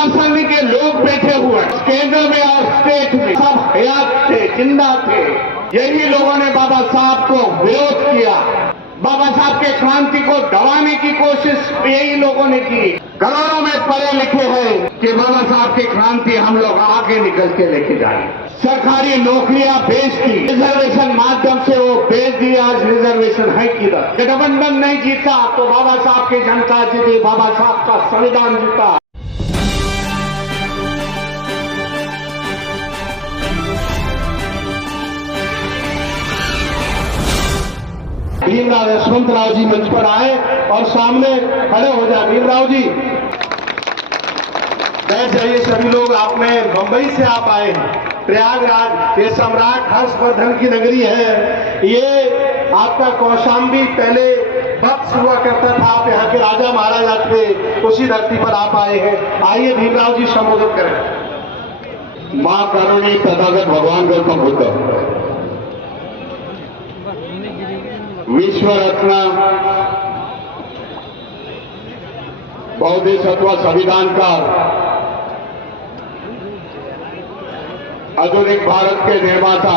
प्रशासन के लोग बैठे हुए केंद्र में और स्टेट में सब हयात थे, जिंदा थे। यही लोगों ने बाबा साहब को विरोध किया, बाबा साहब के क्रांति को दबाने की कोशिश यही लोगों ने की। करोड़ों में पढ़े लिखे हैं कि बाबा साहब की क्रांति हम लोग आगे निकल के लेके जाए। सरकारी नौकरियां बेच दी, रिजर्वेशन माध्यम से वो बेच दी। आज रिजर्वेशन है किधर? गठबंधन नहीं जीता तो बाबा साहब की जनता जीती, बाबा साहब का संविधान जीता। भीमराव यशवंतराव जी मंच पर आए और सामने खड़े हो जाए। भीमराव जी बैठ जाइए। सभी लोग, आपने बंबई से आप आए हैं, प्रयागराज, ये सम्राट हर्षवर्धन की नगरी है। ये आपका कौशाम्बी पहले वक्त हुआ करता था, आप यहाँ के राजा महाराजा थे, उसी धरती पर आप आए हैं। आइए भीमराव जी संबोधित करें। मां करुणी तथागत भगवान गौतम बुद्ध, विश्व रत्न बौद्धिसत्व संविधानकार, आधुनिक भारत के निर्माता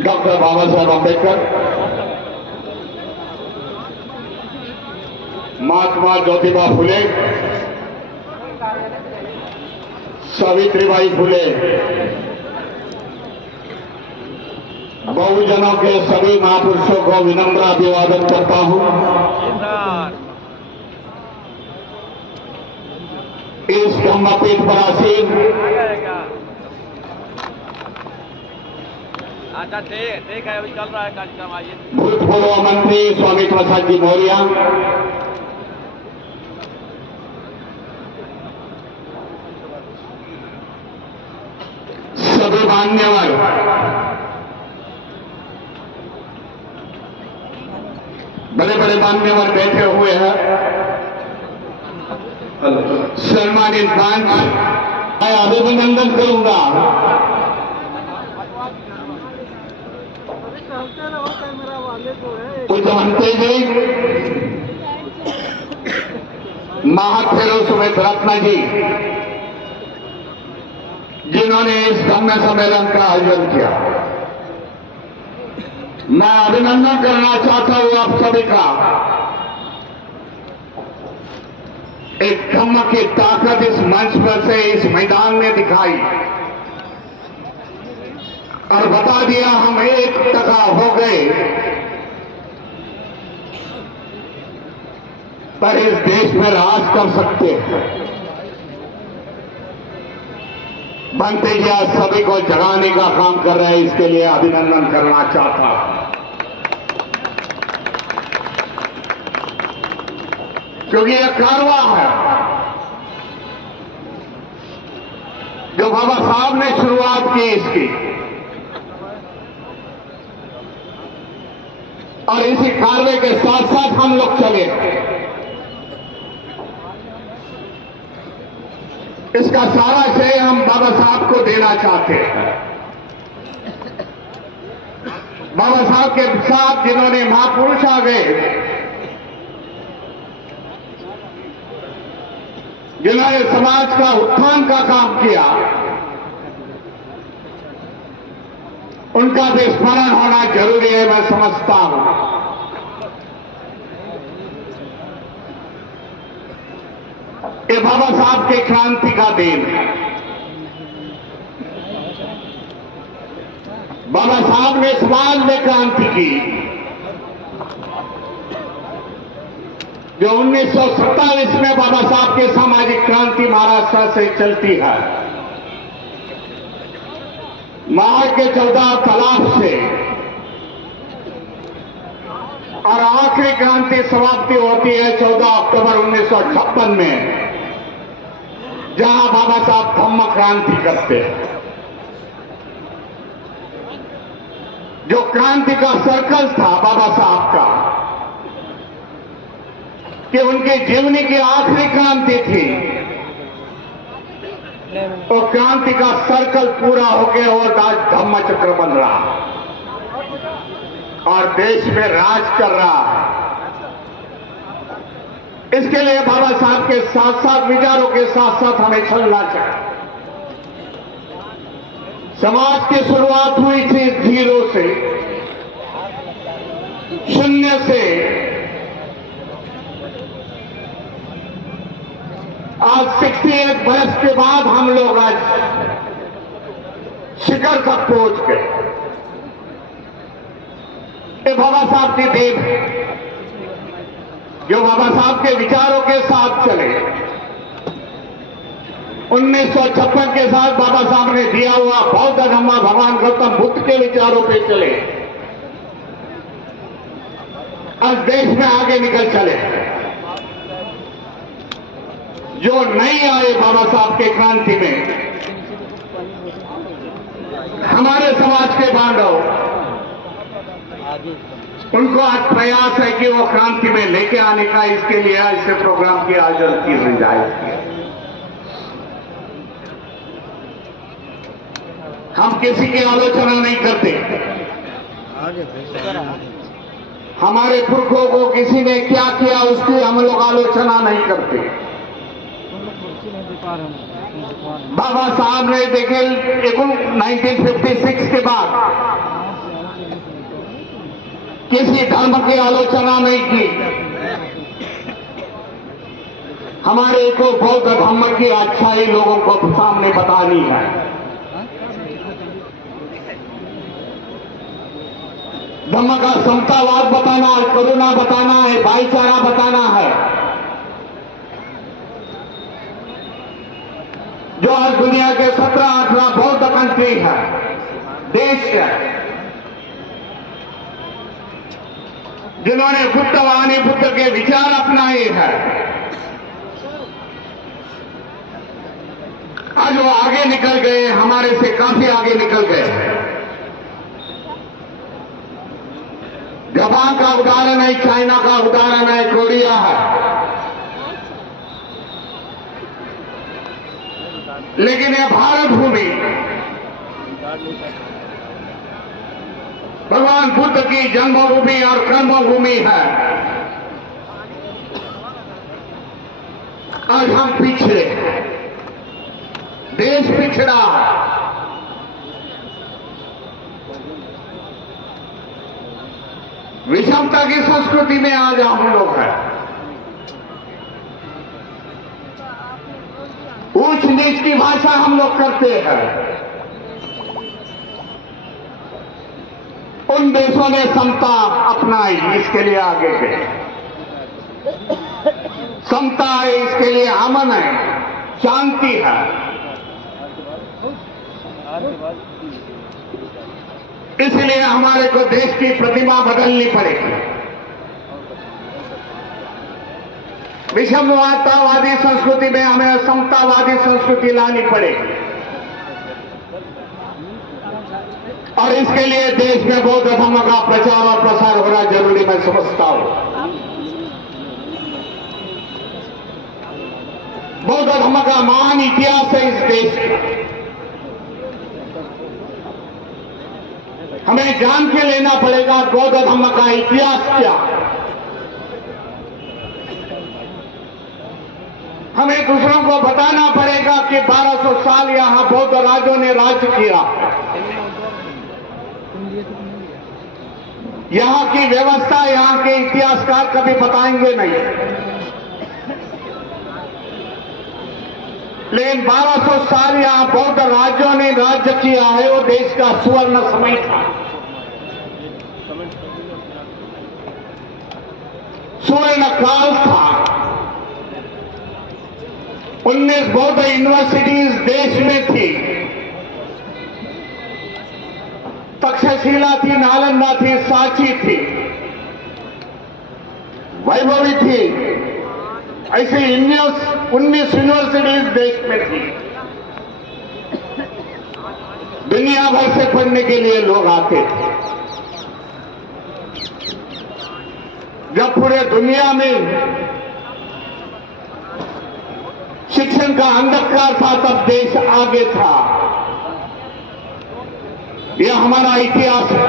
डॉक्टर बाबा साहब अम्बेडकर, महात्मा ज्योतिबा फुले, सावित्रीबाई फुले, बहुजनों के सभी महापुरुषों को विनम्र अभिवादन करता हूं। इस धम्मपीठ पर आसीन ठीक है, अभी चल रहा है कार्यक्रम। आइए। भूतपूर्व मंत्री स्वामी प्रसाद जी मौर्य, सभी मान्यवर, बड़े बड़े मान्यवर बैठे हुए हैं, सम्मानित मंच, मैं अभिनंदन करूंगा। बुद्धवंते जी, महाथेरो सुमित रत्न जी, जिन्होंने इस धम्म सम्मेलन का आयोजन किया। मैं अभिनंदन करना चाहता हूं आप सभी का। एक धम्म की ताकत इस मंच पर से, इस मैदान में दिखाई और बता दिया हम 1% हो गए, पर इस देश में राज कर सकते हैं। बनते जी आज सभी को जगाने का काम कर रहे हैं, इसके लिए अभिनंदन करना चाहता हूं। क्योंकि यह कारवां है जो बाबा साहब ने शुरुआत की इसकी, और इसी कारवे के साथ साथ हम लोग चले। इसका सारा श्रेय हम बाबा साहब को देना चाहते हैं। बाबा साहब के साथ जिन्होंने महापुरुष आ गए, जिन्होंने समाज का उत्थान का काम किया, उनका भी स्मरण होना जरूरी है, मैं समझता हूं। ये बाबा साहब के क्रांति का देन है। बाबा साहब ने समाज में क्रांति की जो 1927 में बाबा साहब की सामाजिक क्रांति महाराष्ट्र से चलती है। मार के 14 तलाक से और आखिरी क्रांति समाप्ति होती है 14 अक्टूबर 1956 में, जहां बाबा साहब धम्म क्रांति करते हैं। जो क्रांति का सर्कल था बाबा साहब का, कि उनकी जीवनी की आखिरी क्रांति थी, वो क्रांति का सर्कल पूरा हो गया और आज धम्म चक्र बन रहा और देश में राज कर रहा। इसके लिए बाबा साहब के साथ साथ विचारों के साथ साथ हमें चलना चाहिए। समाज की शुरुआत हुई थी 0 से, 0 से आज 68 वर्ष के बाद हम लोग आज शिखर तक पहुंच गए। ये बाबा साहब की देन है, जो बाबा साहब के विचारों के साथ चले। 1956 के साथ बाबा साहब ने दिया हुआ बौद्ध धर्म भगवान गौतम बुद्ध के विचारों पे चले, आज देश में आगे निकल चले। जो नहीं आए बाबा साहब के क्रांति में, हमारे समाज के बांधव, उनको आज प्रयास है कि वो क्रांति में लेके आने का। इसके लिए ऐसे प्रोग्राम की आयोजन की हुई जाए। हम किसी की आलोचना नहीं करते। हमारे पुरखों को किसी ने क्या किया उसकी हम लोग आलोचना नहीं करते। बाबा साहब ने देखिए 1956 के बाद किसी धर्म की आलोचना नहीं की। हमारे को बौद्ध धर्म की अच्छाई लोगों को सामने बतानी है। धर्म का समतावाद बताना है, करुणा बताना है, भाईचारा बताना है। जो आज दुनिया के 17-18 बौद्ध कंट्री है, देश है, जिन्होंने बुद्धवाणी बुद्ध के विचार अपनाए हैं, आज वो आगे निकल गए, हमारे से काफी आगे निकल गए। जापान का उदाहरण है, चाइना का उदाहरण है, कोरिया है। लेकिन यह भारत भूमि भगवान बुद्ध की जन्मभूमि और कर्मभूमि है। आज हम पिछड़े हैं, देश पिछड़ा है। विषमता की संस्कृति में आज हम लोग हैं। ऊंच नीच की भाषा हम लोग करते हैं। उन देशों ने समता अपनाई, इसके लिए आगे गए। समता है, इसके लिए अमन है, शांति है। इसलिए हमारे को देश की प्रतिमा बदलनी पड़ेगी। विषमतावादी संस्कृति में हमें समतावादी संस्कृति लानी पड़ेगी। और इसके लिए देश में बौद्ध धर्म का प्रचार और प्रसार होना जरूरी मैं समझता हूं। बौद्ध धर्म का महान इतिहास है इस देश का। हमें जान के लेना पड़ेगा बौद्ध धर्म का इतिहास क्या। हमें दूसरों को बताना पड़ेगा कि 1200 साल यहां बौद्ध राजों ने राज्य किया। यहां की व्यवस्था, यहां के इतिहासकार कभी बताएंगे नहीं। लेकिन 1200 साल यहां बौद्ध राज्यों ने राज्य किया है। वो देश का सुवर्ण समय था, सुवर्ण काल था। 19 बौद्ध यूनिवर्सिटीज देश में थी। तक्षशिला थी, नालंदा थी, सांची थी, वैभवी थी। ऐसे 19 यूनिवर्सिटीज देश में थी। दुनिया भर से पढ़ने के लिए लोग आते थे। जब पूरे दुनिया में शिक्षण का अंधकार था तब देश आगे था। यह हमारा इतिहास है।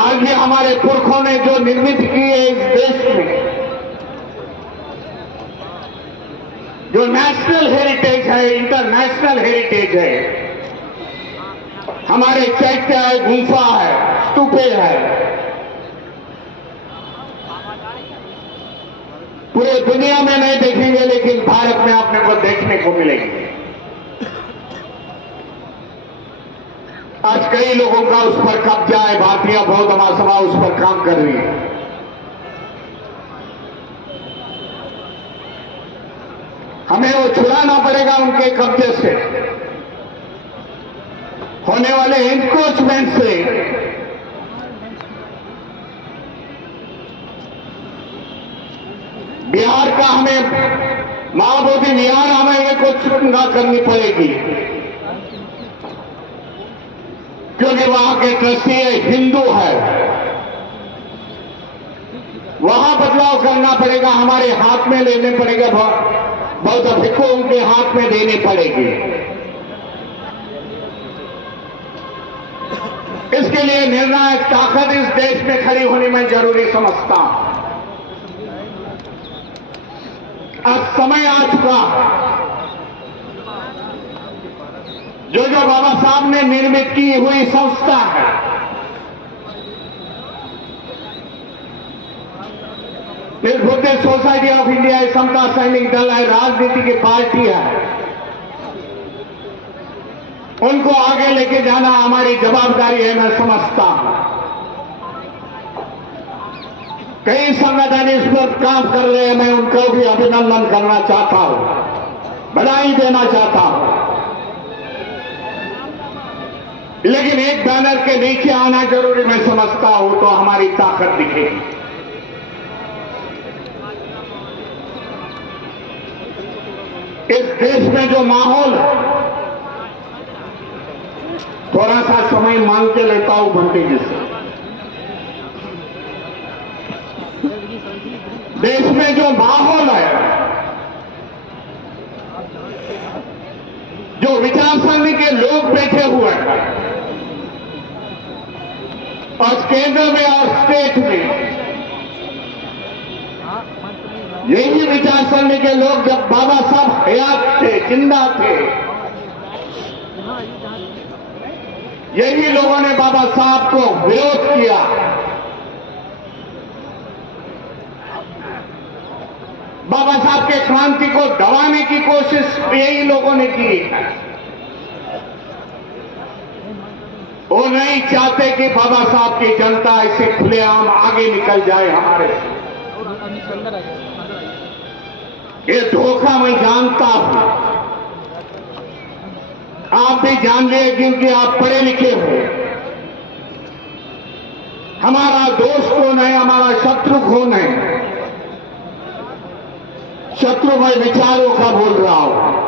आज भी हमारे पुरखों ने जो निर्मित की है इस देश जो नेशनल हेरिटेज है, इंटरनेशनल हेरिटेज है, हमारे चैत्य है, गुफा है, स्तूपे है, पूरे दुनिया में नहीं देखेंगे, लेकिन भारत में आपने को देखने को मिलेंगे। आज कई लोगों का उस पर कब्जा है, भारतीय बौद्ध महासभा उस पर काम कर रही है। हमें वो छुड़ाना पड़ेगा उनके कब्जे से, होने वाले एनक्रोचमेंट से। बिहार का हमें महाबोधि विहार हमें ये कुछ न करनी पड़ेगी, क्योंकि वहां के ट्रस्टी हिंदू है। वहां बदलाव करना पड़ेगा, हमारे हाथ में लेने पड़ेगा, बौद्ध भिक्खु उनके हाथ में देनी पड़ेगी। इसके लिए निर्णायक ताकत इस देश में खड़ी होनी मैं जरूरी समझता हूं। अब समय आ चुका, जो बाबा साहब ने निर्मित की हुई संस्था है, बुद्धिस्ट सोसाइटी ऑफ इंडिया, समता सैनिक दल है, राजनीति की पार्टी है, उनको आगे लेके जाना हमारी जवाबदारी है, मैं समझता हूं। कई संगठन इस पर काम कर रहे हैं, मैं उनको भी अभिनंदन करना चाहता हूं, बधाई देना चाहता हूं। लेकिन एक बैनर के नीचे आना जरूरी मैं समझता हूं, तो हमारी ताकत दिखेगी। इस देश में जो माहौल, थोड़ा सा समय मांग के लेता हूं बंटी जी से, देश में जो माहौल है, जो विचारसरणी के लोग बैठे हुए हैं, और केंद्र में और स्टेट में यही विचारसरणी के लोग जब बाबा साहब हयात थे, जिंदा थे, यही लोगों ने बाबा साहब को विरोध किया। बाबा साहब के क्रांति को दबाने की कोशिश यही लोगों ने की है। वो नहीं चाहते कि बाबा साहब की जनता ऐसे खुलेआम आगे निकल जाए हमारे से। ये धोखा मैं जानता हूं, आप भी जान लिए, क्योंकि आप पढ़े लिखे हो। हमारा दोस्त कौन है, हमारा शत्रु कौन है? शत्रु मैं विचारों का बोल रहा हूं।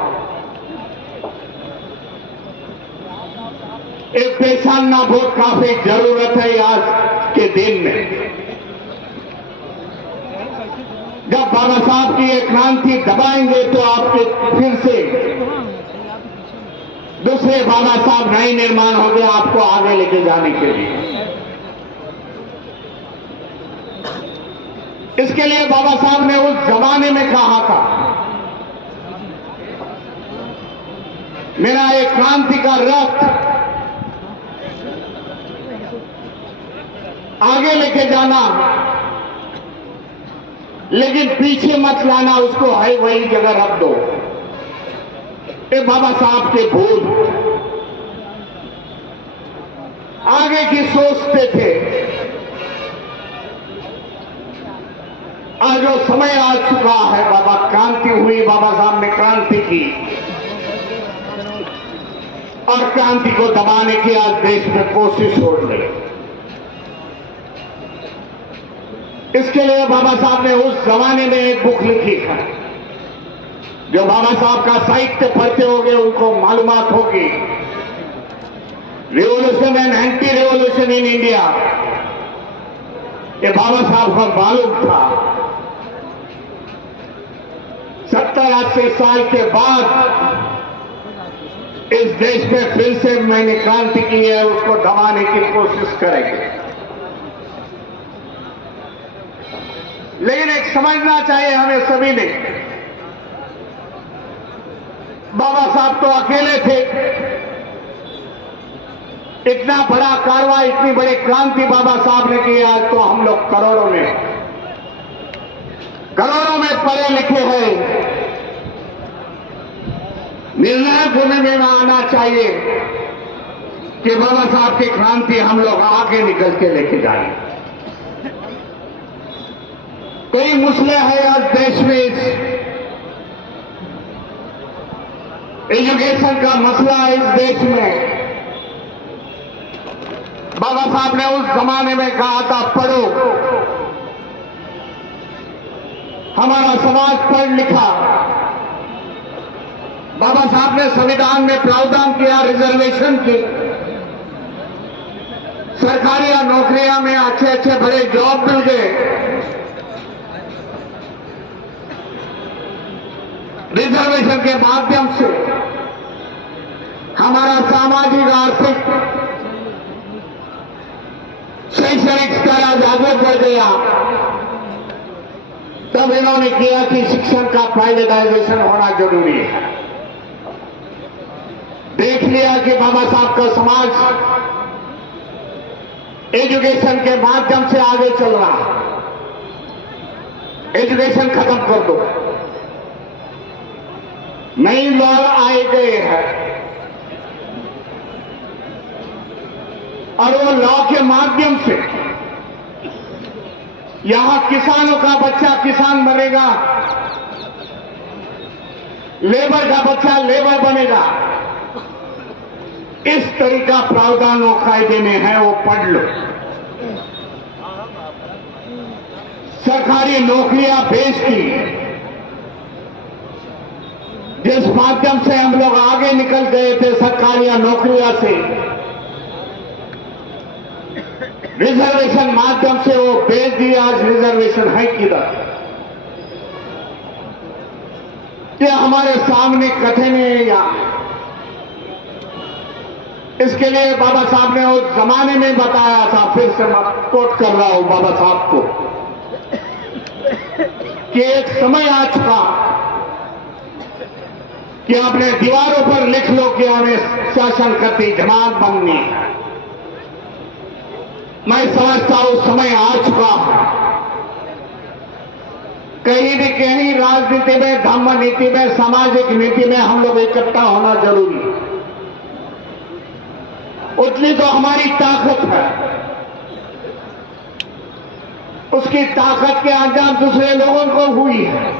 एक पेशाना वोट काफी जरूरत है आज के दिन में। जब बाबा साहब की एक क्रांति दबाएंगे तो आपके फिर से दूसरे बाबा साहब नए निर्माण होंगे आपको आगे लेके जाने के लिए। इसके लिए बाबा साहब ने उस जमाने में कहा था, मेरा एक क्रांति का रथ आगे लेके जाना, लेकिन पीछे मत लाना, उसको है वही जगह रख दो। ये बाबा साहब के बोल आगे की सोचते थे। आज जो समय आ चुका है, बाबा क्रांति हुई, बाबा साहब ने क्रांति की, और क्रांति को दबाने की आज देश में कोशिश हो रही है। इसके लिए बाबा साहब ने उस जमाने में एक बुक लिखी है, जो बाबा साहब का साहित्य पढ़ते होंगे उनको मालूमात होगी, revolution and anti revolution in India. ये बाबा साहब को मालूम था 70-80 साल के बाद इस देश में फिर से मैंने क्रांति की है, उसको दबाने की कोशिश करेंगे। लेकिन एक समझना चाहिए हमें सभी ने, बाबा साहब तो अकेले थे। इतना बड़ा कार्रवाई, इतनी बड़ी क्रांति बाबा साहब ने की। आज तो हम लोग करोड़ों में पढ़े लिखे हैं। निर्णायक भूमि में आना चाहिए कि बाबा साहब की क्रांति हम लोग आगे निकल के लेके जाएं। कई मसले हैं आज देश में। एजुकेशन का मसला है इस देश में। बाबा साहब ने उस जमाने में कहा था, पढ़ो। हमारा समाज पढ़ लिखा। बाबा साहब ने संविधान में प्रावधान किया रिजर्वेशन की। सरकारी या नौकरियां में अच्छे बड़े जॉब मिल गए। रिजर्वेशन के माध्यम से हमारा सामाजिक आर्थिक शैक्षणिक स्तर आज आगे बढ़ गया। तब इन्होंने किया कि शिक्षण का प्राइवेटाइजेशन होना जरूरी है। देख लिया कि बाबा साहब का समाज एजुकेशन के माध्यम से आगे चल रहा है। एजुकेशन खत्म कर दो। नई लॉ आए गए हैं और वो लॉ के माध्यम से यहां किसानों का बच्चा किसान बनेगा, लेबर का बच्चा लेबर बनेगा। इस तरीका प्रावधान वो कायदे में है, वो पढ़ लो। सरकारी नौकरियां बेच दी, जिस माध्यम से हम लोग आगे निकल गए थे सरकारी नौकरियां से, रिजर्वेशन माध्यम से वो बेच दिया। आज रिजर्वेशन है किधर? ये हमारे सामने कठिन है। या इसके लिए बाबा साहब ने उस जमाने में बताया था। फिर से मैं कोट कर रहा हूं बाबा साहब को कि एक समय आ चुका कि अपने दीवारों पर लिख लो कि हमें शासन करती जमात बननी है। मैं समझता हूं समय आ चुका है। कहीं भी कहीं राजनीति में, धर्म नीति में, सामाजिक नीति में हम लोग इकट्ठा होना जरूरी है। उतनी तो हमारी ताकत है। उसकी ताकत के अंजाम दूसरे लोगों को हुई है।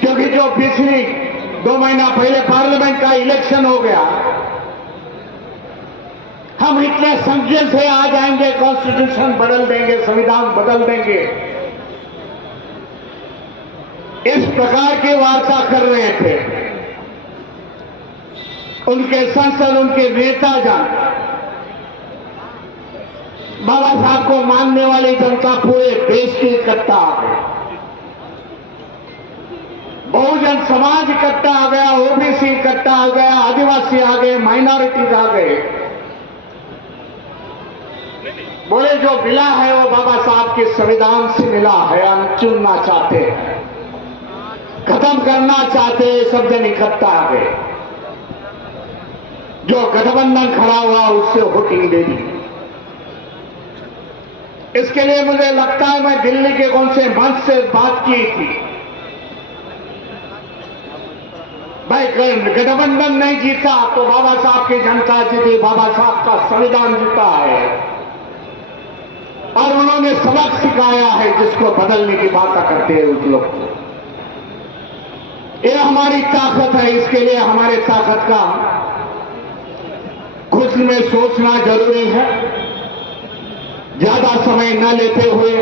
क्योंकि जो पिछली 2 महीना पहले पार्लियामेंट का इलेक्शन हो गया, हम इतने संख्या से आ जाएंगे, कॉन्स्टिट्यूशन बदल देंगे, संविधान बदल देंगे, इस प्रकार की वार्ता कर रहे थे। उनके संसद, उनके नेता जन, बाबा साहब को मानने वाली जनता पूरे देश की इकट्ठा आ गई। बहुजन समाज इकट्ठा आ गया, ओबीसी इकट्ठा आ गया, आदिवासी आ गए, माइनॉरिटीज आ गए। बोले जो मिला है वो बाबा साहब के संविधान से मिला है। हम चुनना चाहते हैं, खत्म करना चाहते हैं। सब जन इकट्ठा आ गए। जो गठबंधन खड़ा हुआ उससे वोटिंग दे दी। इसके लिए मुझे लगता है मैं दिल्ली के कौन से मंच से बात की थी। भाई गठबंधन नहीं जीता तो बाबा साहब की जनता जीती, बाबा साहब का संविधान जीता है और उन्होंने सबक सिखाया है जिसको बदलने की बात करते हैं उस लोग को। ये हमारी ताकत है। इसके लिए हमारे ताकत का खुद में सोचना जरूरी है। ज्यादा समय न लेते हुए,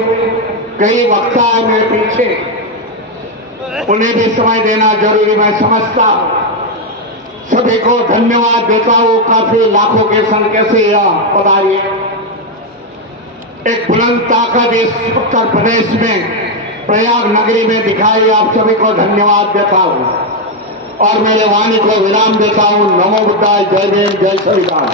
कई वक्ता है मेरे पीछे, उन्हें भी समय देना जरूरी मैं समझता हूं। सभी को धन्यवाद देता हूं। काफी लाखों के संख्या से यह पधारिए। एक बुलंद ताकत इस उत्तर प्रदेश में प्रयाग नगरी में दिखाई। आप सभी को धन्यवाद देता हूं और मेरे वाणी को विराम देता हूं। नमो बुद्धाय। जय भीम, जय संविधान।